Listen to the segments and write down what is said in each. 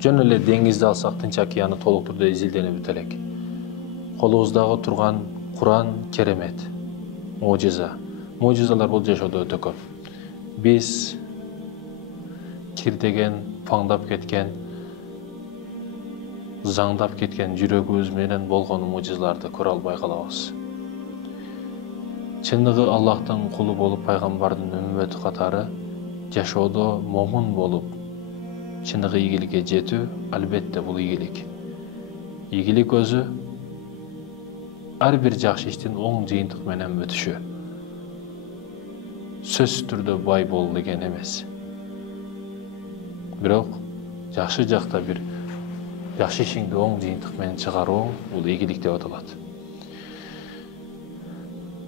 Жөн эле деңизди алсак, Тынч океаны толук түрдө изилденип өтө элек. Колубуздагы турган Куран керемет, мужиза. Мужизалар бул жашоодо өтө көп. Биз кирдеген, паңдап кеткен, заңдап кеткен жүрөгүбүз менен болгон мужизаларды көрө албай калабыз. Чындыгы Аллахтын кулу болуп, пайгамбардын үммөтү катары жашоодо момун болуп, чындыгы ийгиликке жетүү, албетте бул ийгилик. Ийгилик өзү ар бир жакшы иштин оң жыйынтык менен өтүшү. Сөзсүз түрдө бай бол деген эмес. Бирок жакшы жакта бир жакшы ишиңди оң жыйынтык менен чыгаруу бул ийгилик деп аталат.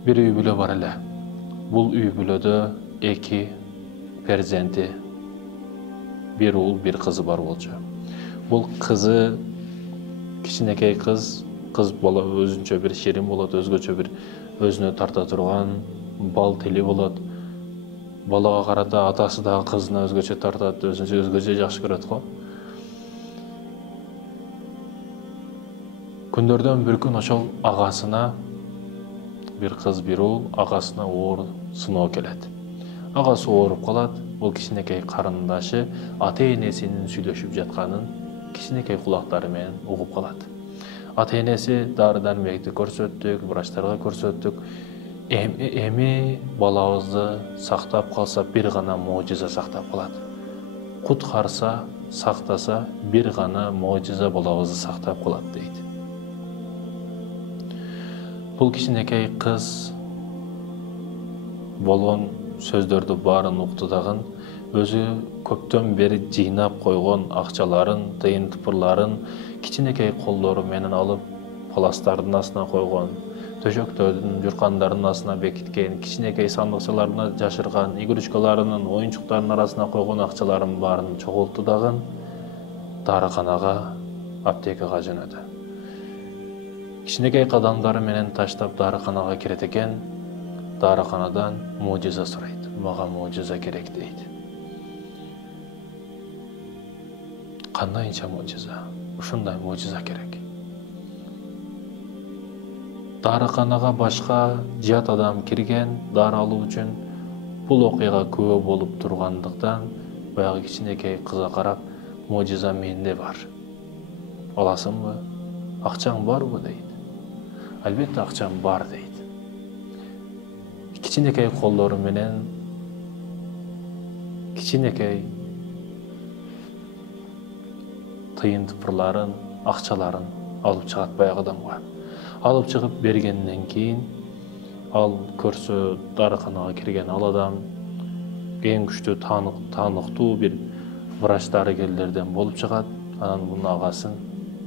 Бир үй бүлө бар эле. Бул үй бүлөдө 2 перзенти, бир уул, бир кызы бар болчу. Бул кызы кичинекей кыз бала өзүнчө бир ширин болот, өзгөчө бир өзүнө тарта турган, бал тили болот. Балага карата атасы дагы кызына өзгөчө тартат, өзгөчө жакшы көрөт го. Күндөрдөн бир күн ошол агасына, бир кыз, бир уул, агасына оор сыноо келет. Агасы ооруп калат, бул кичинекей карындашы ата-энесинин сүйлөшүп жатканын кичинекей кулактары менен угуп калат. Ата-энеси дары-дармекти көрсөттүк, врачтарга көрсөттүк. Эми балабызды сактап калса, бир гана мужиза сактап калат. Куткарса, сактаса, бир гана мужиза балабызды сактап калат дейт. Бул кичинекей кыз болгон сөздөрдү баарын укту дагы, өзү көптөн бери жыйнап койгон акчаларын, тыйын тыпырларын кичинекей колдору менен алып, паластардын астына койгон, төшөктөрдүн, журкандардын астына бекиткен, кичинекей сандыкчаларына жашырган, игрушкаларынын, оюнчуктарынын арасына койгон акчаларын баарын чогултту дагы дарыканага, аптекага жөнөдү. Кичинекей кадамдары менен таштап дарыканага кирет экен, дарыканадан мужиза сурайт. Мага мужиза керек дейт. Кандайча мужиза? Ушундай мужиза керек. Дарыканага башка жат адам кирген, дары алуу үчүн. Бул окуяга күбө болуп тургандыктан, баягы кичинекей кызга карап, мужиза менде бар. Аласыңбы? Акчаң барбы дейт. Албетте акчам бар дейт. Кичинекей колдору менен кичинекей тыйын тыпырларын, акчаларын алып чыгат баягы адамга. Алып чыгып бергенден кийин, ал көрсө дарыканага кирген ал адам эң күчтүү тааныктуу бир врач дарыгерлерден болуп чыгат. Анан мунун агасын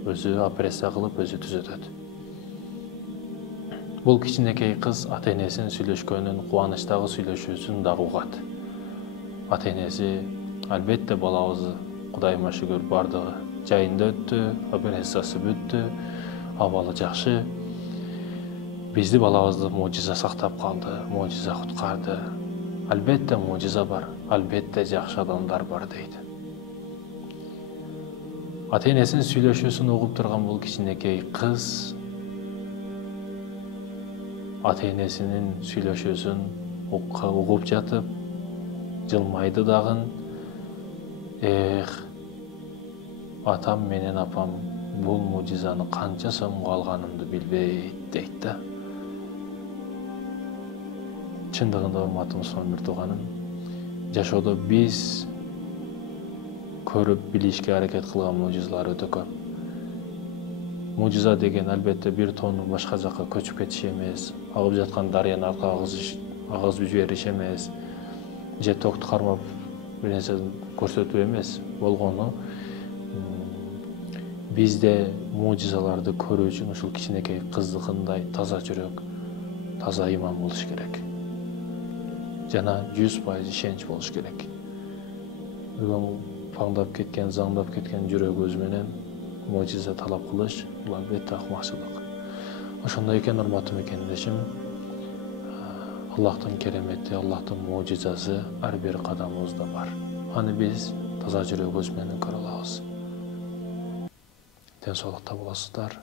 өзү операция кылып, өзү түзөтөт. Бул кичинекей кыз ата-энесинин сүйлөшкөнүн, кубанычтагы сүйлөшүүсүн дагы угат. Ата-энеси албетте балабызды Кудайыма шүгүр бардыгы жайында өттү, операциясы бүттү, абалы жакшы. Бизди балабызды мужиза сактап калды, мужиза куткарды. Албетте мужиза бар, албетте жакшы адамдар бар дейт. Ата-энесинин сүйлөшүүсүн угуп турган бул кичинекей кыз ата-энесинин сүйлөшүүсүн угуп жатып, жылмайды дагы. Атам менен апам бул мужизаны канча сомго алганымды билбейт дейт да. Чындыгында урматтуу мусулман тууганым, жашоодо биз көрүп билишке аракет кылган мужизалар өтө көп. Мужиза деген албетте бир тонну башка жакка көчүп кетиш эмес, агып жаткан дарыяны аркага агызып жибериш эмес, же токту кармап бир нерсе көрсөтүү эмес. Болгону бизде мужизаларды көрүү үчүн ушул кичинекей кыздыкындай таза жүрөк, таза иман болуш керек. Жана 100% ишенч болуш керек. Бүгүн паңдап кеткен, заңдап кеткен жүрөгүбүз менен мужиза талап кылыш, бул албетте акмакчылык. Ошондой экен, урматтуу мекендешим, Аллахтын керемети, Аллахтын мужизасы ар бир кадамыбызда бар. Аны биз таза жүрөгүбүз менен көрө алабыз. ден соолукта болосуздар.